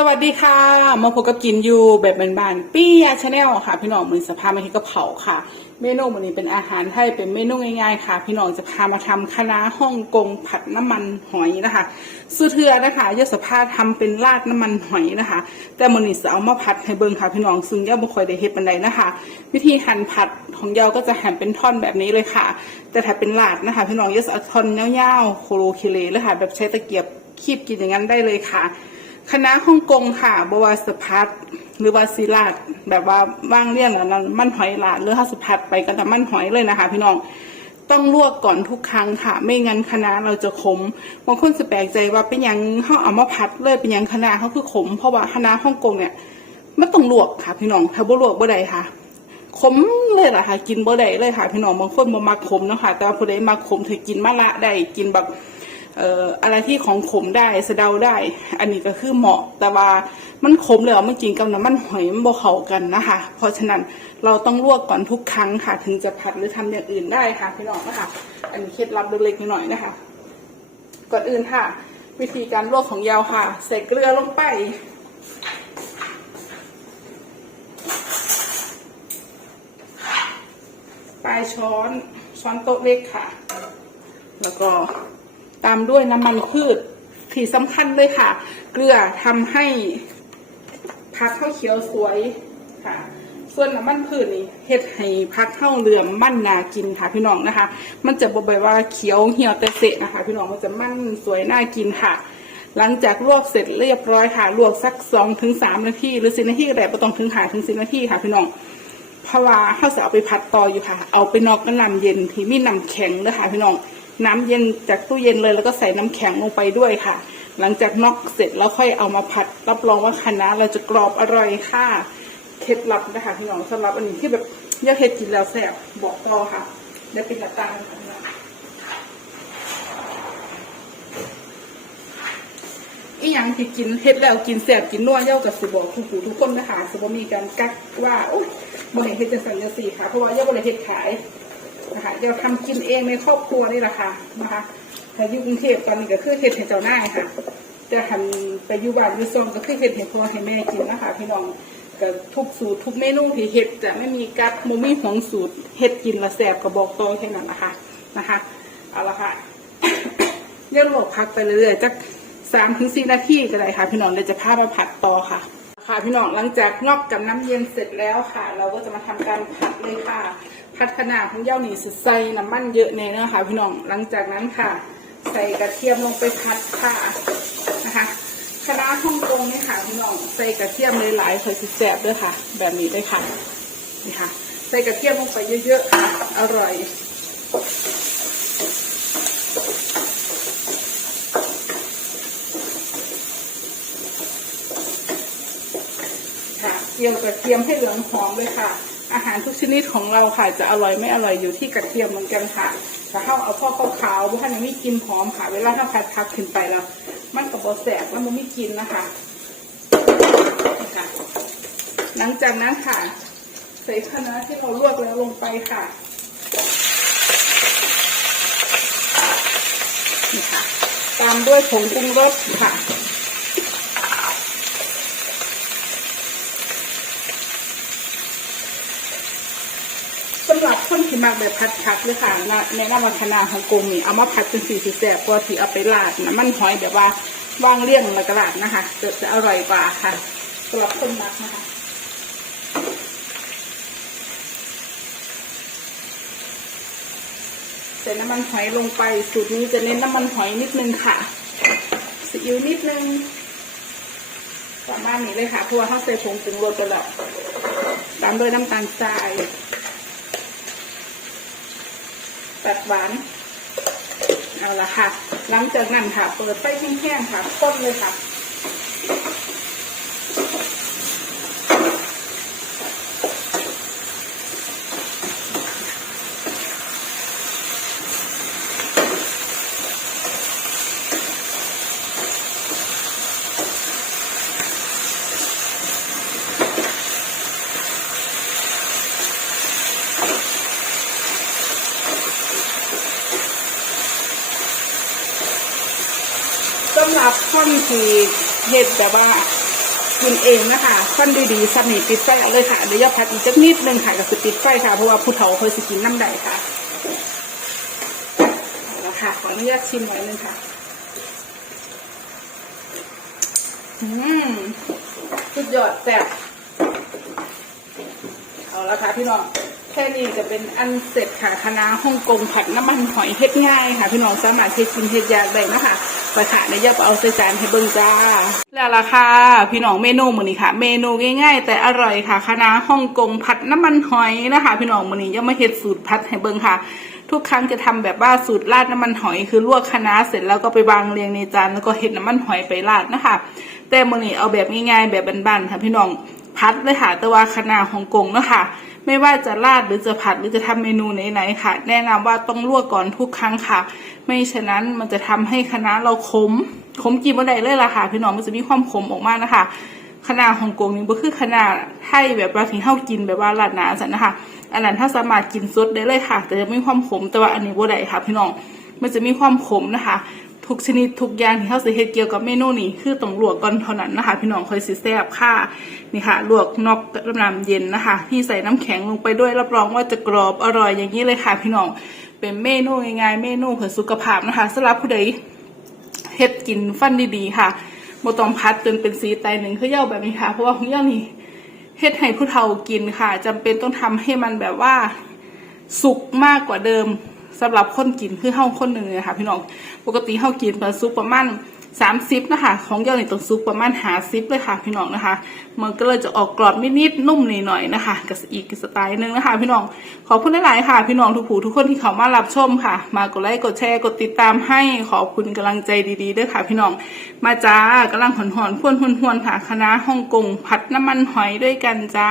สวัสดีค่ะ มาพบกับกินอยู่แบบบานๆปี้ยาชาแนลค่ะ พี่น้องมือสภาพมาที่กระเพาค่ะ เมนูวันนี้เป็นอาหารไทยเป็นเมนูง่ายๆค่ะ พี่น้องจะพามาทำคะน้าฮ่องกงผัดน้ำมันหอยนะคะสุดเทือนะคะยศภาทำเป็นราดน้ำมันหอยนะคะ แต่มันนี้จะเอามาผัดให้เบิ่งค่ะ พี่น้องซึ่งย่าบุคอยได้เฮ็ดบันไดนะคะ วิธีหั่นผัดของเยาก็จะหั่นเป็นท่อนแบบนี้เลยค่ะ แต่ถ้าเป็นราดนะคะ พี่น้องยศเอาท่อนยาวๆโคโลเคเลเลยค่ะ แบบใช้ตะเกียบคีบกินอย่างนั้นได้เลยค่ะ คณะฮ่องกงค่ะบวาสพัดหรือว่าซีลาดแบบว่าว่างเลี่ยงแล้วนั้นมันหอยลาดหรือถ้าสพัดไปก็จะมันหอยเลยนะคะ พี่น้องต้องลวกก่อนทุกครั้งค่ะ ไม่งั้นคณะเราจะขมบางคนจะแปลกใจว่าเป็นยังเขาเอามาพัดเลยเป็นยังคณะเขาคือขม เพราะว่าคณะฮ่องกงเนี่ยไม่ต้องลวกค่ะ พี่น้องถ้าบ่ลวกบ่ได้ค่ะขมเลยล่ะค่ะ กินบ่ได้เลยค่ะ พี่น้องบางคนบ่มักขมเนาะค่ะ แต่ผู้ใดมักขมถือกินมะละได้กินแบบ เอ่ออะไรที่ของขมได้สะเดาได้ อันนี้ก็คือเหมาะแต่ว่ามันขมเลยมันจริงกับน้ำมันหอยมันบ่เข้ากันนะคะ เพราะฉะนั้นเราต้องลวกก่อนทุกครั้งค่ะ ถึงจะผัดหรือทำอย่างอื่นได้ค่ะพี่น้องนะคะ อันนี้เคล็ดลับเล็กๆน้อยๆนะคะ ก่อนอื่นค่ะ วิธีการลวกของยาวค่ะ ใส่เกลือลงไปปลายช้อนช้อนโต๊ะเล็กค่ะ แล้วก็ ตามด้วยน้ำมันพืชที่สำคัญเลยค่ะ เกลือทำให้ผักข้าวเขียวสวยค่ะ ส่วนน้ำมันพืชนี่เฮ็ดให้ผักข้าวเหลืองมั่นนากินค่ะพี่น้องนะคะ มันจะบอกไปว่าเขียวเหี่ยวแต่เสะนะคะ พี่น้องมันจะมั่นสวยน่ากินค่ะ หลังจากลวกเสร็จเรียบร้อยค่ะลวกสักสองถึงสามนาทีหรือสินาทีก็ได้ไม่ต้องถึงหาถึงสินาทีค่ะพี่น้องเพราะว่าเขาจะเอาไปผัดต่ออยู่ค่ะ เอาไปนอกก็น้ำเย็นที่มีน้ำแข็งเลยค่ะพี่น้อง น้ำเย็นจากตู้เย็นเลย แล้วก็ใส่น้ำแข็งลงไปด้วยค่ะ หลังจากนอกเสร็จแล้วค่อยเอามาผัด รับรองว่าคะน้าเราจะกรอบอร่อยค่ะ เคล็ดลับนะคะพี่น้องสำหรับอันนี้ที่แบบยากเห็ดกินแล้วแซ่บบอกต่อค่ะเดี๋ยวเป็นกระตังค่ะพี่น้องอีหยังที่กินเฮ็ดแล้วกินแซ่บกินนัวเย่ากับสิบอกทุกผู้ทุกคนนะคะสิบ่มีการกักว่าโอ้ยบ่ได้เฮ็ดจังซั่นจังซี่ค่ะเพราะว่าเย่าบ่ได้เฮ็ดขาย นะคะเย่าทำกินเองในครอบครัวนี่แหละค่ะนะคะแต่อยู่กรุงเทพตอนนี้ก็คือเฮ็ดให้เจ้านาค่ะแต่ทำไปอยู่บ้านอยู่ซองก็คือเฮ็ดให้พ่อให้แม่กินนะคะพี่น้องก็ทุกสูตรทุกเมนูที่เฮ็ดจะไม่มีกักบ่มีของสูตรเฮ็ดกินละแซ่บก็บอกต่อแค่นั้นนะคะนะคะเอาละค่ะเย่าลวกพักไปเรื่อยๆจักสามถึงสี่นาทีก็ได้ค่ะ พี่น้องเดี๋ยวจะพามาผัดต่อค่ะ ค่ะ พี่น้องหลังจากงอกกับน้ำเย็นเสร็จแล้วค่ะ เราก็จะมาทำการผัดเลยค่ะ ผัดขนาดของเย่าหนีสุดใส่น้ำมันเยอะเนี่ยนะคะพี่น้องหลังจากนั้นค่ะ ใส่กระเทียมลงไปผัดค่ะนะคะคณะฮ่องกงนี่ค่ะพี่น้องใส่กระเทียมหลายๆใส่สิแสบด้วยค่ะ แบบนี้ได้ค่ะนี่ค่ะ ใส่กระเทียมลงไปเยอะๆค่ะอร่อยค่ะเตรียมกระเทียมให้เหลืองหอมเลยค่ะ อาหารทุกชนิดของเราค่ะจะอร่อยไม่อร่อยอยู่ที่กระเทียมเหมือนกันค่ะแต่ถ้าเอาพ่อขาวๆเพราท่านยังไม่กินหอมค่ะ เวลาถ้าผัดผักขึ้นไปแล้ว มันกับบอแสบแล้วมันไม่กินนะคะนี่ค่ะหลังจากนั้นค่ะ ใส่คะน้าที่เราลวกแล้วลงไปค่ะนี่ค่ะ ตามด้วยผงปรุงรสค่ะำหรับคนที่มักแบบผัดผักเลยค่ะในน้ำมันคณะฮ่องกงนี่เอามาผัดเป็นสีสีแสบกว่าที่เอาไปราดนะมันหอยแบบว่าวางเลี่ยงแล้วก็ราดนะคะจะจะอร่อยกว่าค่ะสำหรับคนมักนะคะใส่น้ำมันหอยลงไปสูตรนี้จะเน้นน้ำมันหอยนิดนึงค่ะซีอิ๊วนิดนึงประมาณนี้เลยค่ะเพราะว่าเขาใส่ผงปรุงรสไปแล้วตามด้วยน้ำตาลทราย ตัดหวาน เอาละค่ะ หลังจากนั้นค่ะ เปิดไฟแห้งๆค่ะต้นเลยค่ะำหรับคนที่เห็ดแบบว่ากินเองนะคะฟันดีๆสนิทปิดไฟเอาเลยค่ะเดี๋ยวย่าพัดอีกจักนิดนึงค่ะก็สิปิดไฟค่ะ เพราะว่าผู้เฒ่าเคยสิกินน้ำใดค่ะเอาละค่ะขออนุญาตชิมหน่อยนึงค่ะ อืมสุดยอดแซ่บเอาละค่ะพี่น้อง ค่นี้จะเป็นอันเสร็จค่ะคณะฮ่องกงผัดน้ำมันหอยเฮ็ดง่ายค่ะ พี่น้องสามารถเฮ็ดกินเฮ็ดยากได้นะคะไปค่ะเดี๋ยวอย่าเอาใส่จานให้เบิ่งจ้า แล้วล่ะค่ะ พี่น้องเมนูมื้อนี้ค่ะ เมนูง่ายๆ แต่อร่อยค่ะคณะฮ่องกงผัดน้ำมันหอยนะคะ พี่น้องมื้อนี้ยังมาเฮ็ดสูตรผัดให้เบิ่งค่ะทุกครั้งจะทำแบบว่าสูตรราดน้ำมันหอยคือลวกคะน้าเสร็จแล้วก็ไปวางเรียงในจานแล้วก็เห็ดน้ำมันหอยไปราดนะคะ แต่มื้อนี้เอาแบบง่ายๆแบบบ้านๆค่ะพี่น้องพัดเลยค่ะแต่ว่าคะน้าฮ่องกงเนาะค่ะ ไม่ว่าจะราดหรือจะผัดหรือจะทำเมนูไหนๆค่ะ แนะนำว่าต้องลวกก่อนทุกครั้งค่ะ ไม่ฉะนั้นมันจะทำให้คณะเราขมขมกินบ่ได้เลยล่ะค่ะ พี่น้องมันจะมีความขมออกมานะคะคะน้าฮ่องกงนี่บ่คือคะน้าไทยแบบว่าที่เฮากินแบบว่าราดหนาสันนะคะอันนั้นถ้าสามารถกินสดได้เลยค่ะ แต่จะไม่ความขมแต่ว่าอันนี้บ่ได้ค่ะ พี่น้องมันจะมีความขมนะคะ ทุกชนิดทุกอย่างที่เขาสิเฮ็ดเกี่ยวกับเมนูนี้คือต้องลวกก่อนเท่านั้นนะคะ พี่น้องค่อยสิแซ่บค่ะนี่ค่ะลวกนอกน้ำเย็นนะคะ พี่ใส่น้ำแข็งลงไปด้วยรับรองว่าจะกรอบอร่อยอย่างนี้เลยค่ะ พี่น้องเป็นเมนูง่ายๆเมนูเพื่อสุขภาพนะคะสำหรับผู้ใดเฮ็ดกินฟันดีๆค่ะบ่ต้องพัดจนเป็นสีไตหนึ่งคือเย่าแบบนี้ค่ะ เพราะว่าของเย่านี่เฮ็ดให้ผู้เฒ่ากินค่ะจำเป็นต้องทำให้มันแบบว่าสุกมากกว่าเดิม สำหรับคนกินคือเฮาคนหนึ่งเลยค่ะพี่น้องปกติเฮากินประซุปประมาณสามสิบนะคะของเย่านี่ต้องซุปประมาณหาซิปเลยค่ะพี่น้องนะคะมันก็เลยจะออกกรอบนิดๆนุ่มหน่อยๆนะคะกับอีกสไตล์หนึงนะคะ พี่น้องขอบคุณหลายๆค่ะ พี่น้องทุกผู้ทุกคนที่เข้ามารับชมค่ะ มากดไลค์กดแชร์กดติดตามให้ขอบคุณกำลังใจดีๆด้วยค่ะ พี่น้องมาจ้ากำลังหอนๆพ่วนๆค่ะคณะฮ่องกงผัดน้ำมันหอยด้วยกันจ้า